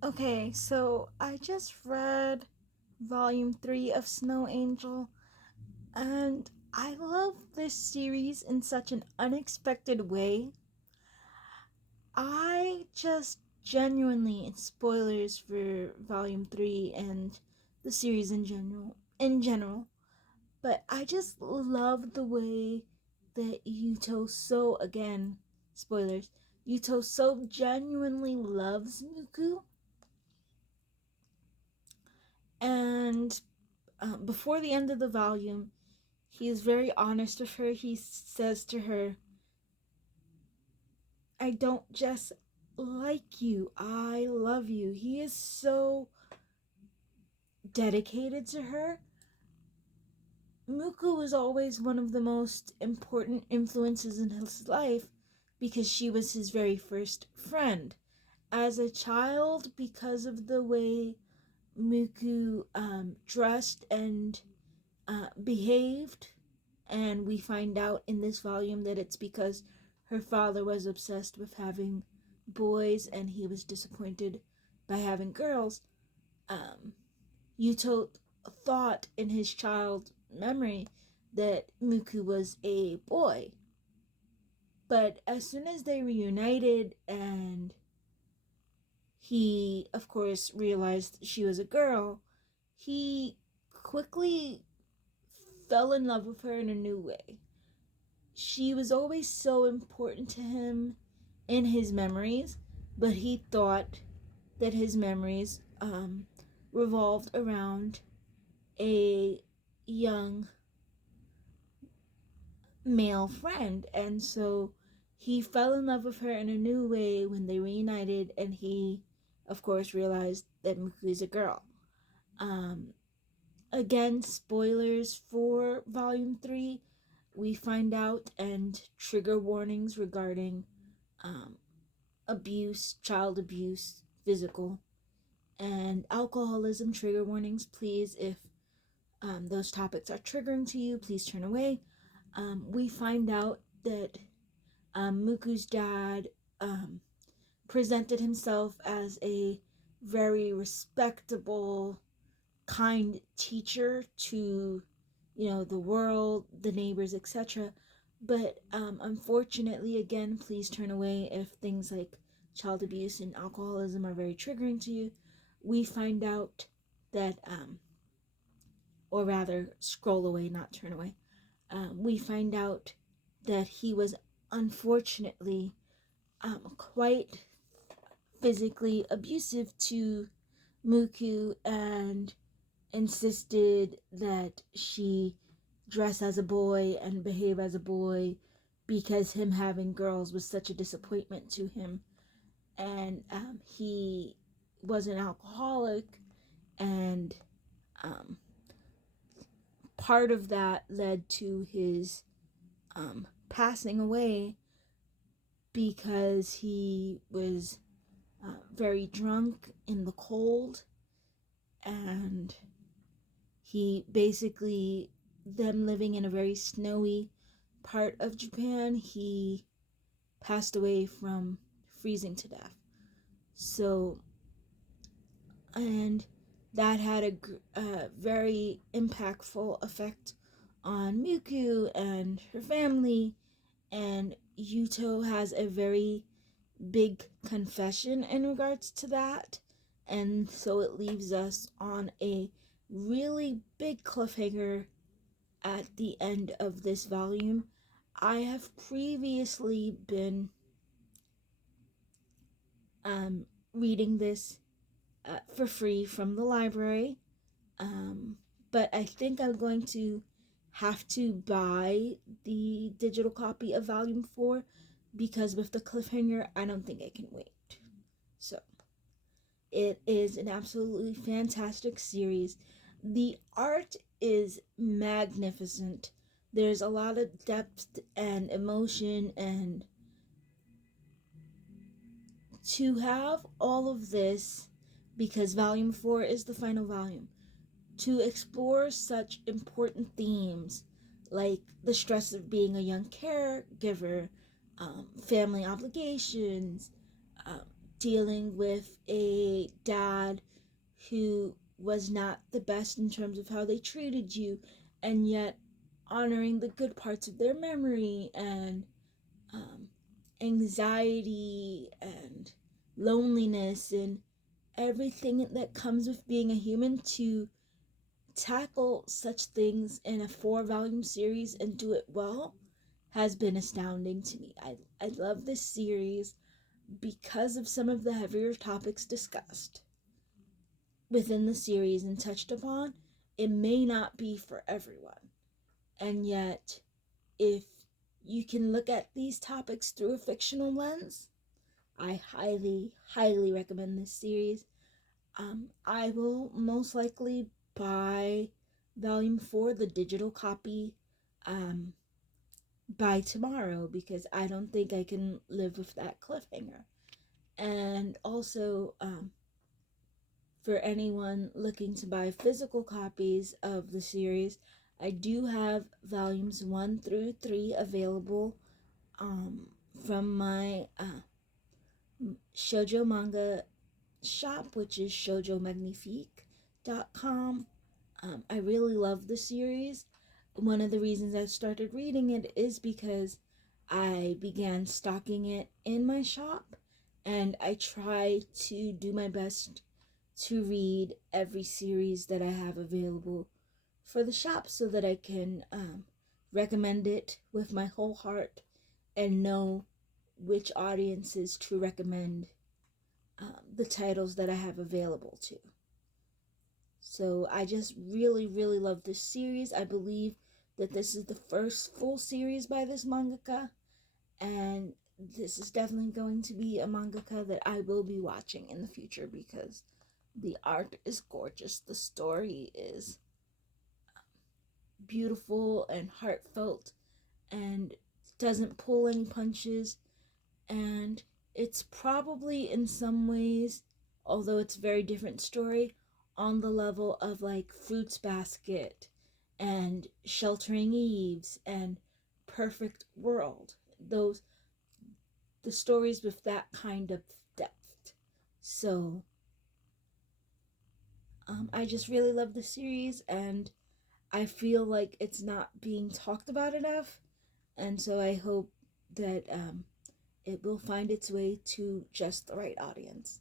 Okay, so I just read volume 3 of Snow Angel, and I love this series in such an unexpected way. I just genuinely, spoilers for volume 3 and the series in general, but I just love the way that Yuto so, again, spoilers, Yuto so genuinely loves Muku. And before the end of the volume, he is very honest with her. He says to her, I don't just like you, I love you. He is so dedicated to her. Muku was always one of the most important influences in his life because she was his very first friend. As a child, because of the way Muku dressed and behaved, and we find out in this volume that it's because her father was obsessed with having boys and he was disappointed by having girls. Um, Yuto thought in his child memory that Muku was a boy. But as soon as they reunited and he, of course, realized she was a girl, he quickly fell in love with her in a new way. She was always so important to him in his memories, but he thought that his memories revolved around a young male friend. And so he fell in love with her in a new way when they reunited, and he, of course, realized that Miku is a girl. Um, Again, spoilers for Volume 3. We find out and trigger warnings regarding um, abuse, child abuse, physical, and alcoholism. Trigger warnings, please. If those topics are triggering to you, please turn away. We find out that Muku's dad presented himself as a very respectable, kind teacher to, the world, the neighbors, etc. But unfortunately, again, please turn away if things like child abuse and alcoholism are very triggering to you. We find out that, or rather, scroll away, not turn away. We find out that he was unfortunately quite physically abusive to Muku and insisted that she dress as a boy and behave as a boy because him having girls was such a disappointment to him. And he was an alcoholic, and um, part of that led to his passing away because he was very drunk in the cold, and he basically, them living in a very snowy part of Japan, he passed away from freezing to death. So, and that had a very impactful effect on Miku and her family. And Yuto has a very big confession in regards to that. And so it leaves us on a really big cliffhanger at the end of this volume. I have previously been reading this for free from the library, um, but I think I'm going to have to buy the digital copy of Volume 4 because with the cliffhanger, I don't think I can wait. So, it is an absolutely fantastic series. The art is magnificent. There's a lot of depth and emotion, and to have all of this, because volume 4 is the final volume, to explore such important themes like the stress of being a young caregiver, family obligations, dealing with a dad who was not the best in terms of how they treated you, and yet honoring the good parts of their memory, and um, anxiety and loneliness and everything that comes with being a human. To tackle such things in a 4 volume series and do it well has been astounding to me. I love this series because of some of the heavier topics discussed within the series and touched upon. It may not be for everyone. And yet, if you can look at these topics through a fictional lens, I highly, highly recommend this series. I will most likely buy Volume 4, the digital copy, um, by tomorrow, because I don't think I can live with that cliffhanger. And also, for anyone looking to buy physical copies of the series, I do have volumes 1 through 3 available um, from my shoujo manga shop, which is shoujomagnifique.com. I really love the series. One of the reasons I started reading it is because I began stocking it in my shop, and I try to do my best to read every series that I have available for the shop so that I can recommend it with my whole heart and know which audiences to recommend the titles that I have available to. So I just really, really love this series. I believe that this is the first full series by this mangaka, and this is definitely going to be a mangaka that I will be watching in the future because the art is gorgeous. The story is beautiful and heartfelt and doesn't pull any punches. And it's probably in some ways, although it's a very different story, on the level of like Fruits Basket and Sheltering Eves and Perfect World. Those the stories with that kind of depth. So I just really love the series, and I feel like it's not being talked about enough, and so I hope that it will find its way to just the right audience.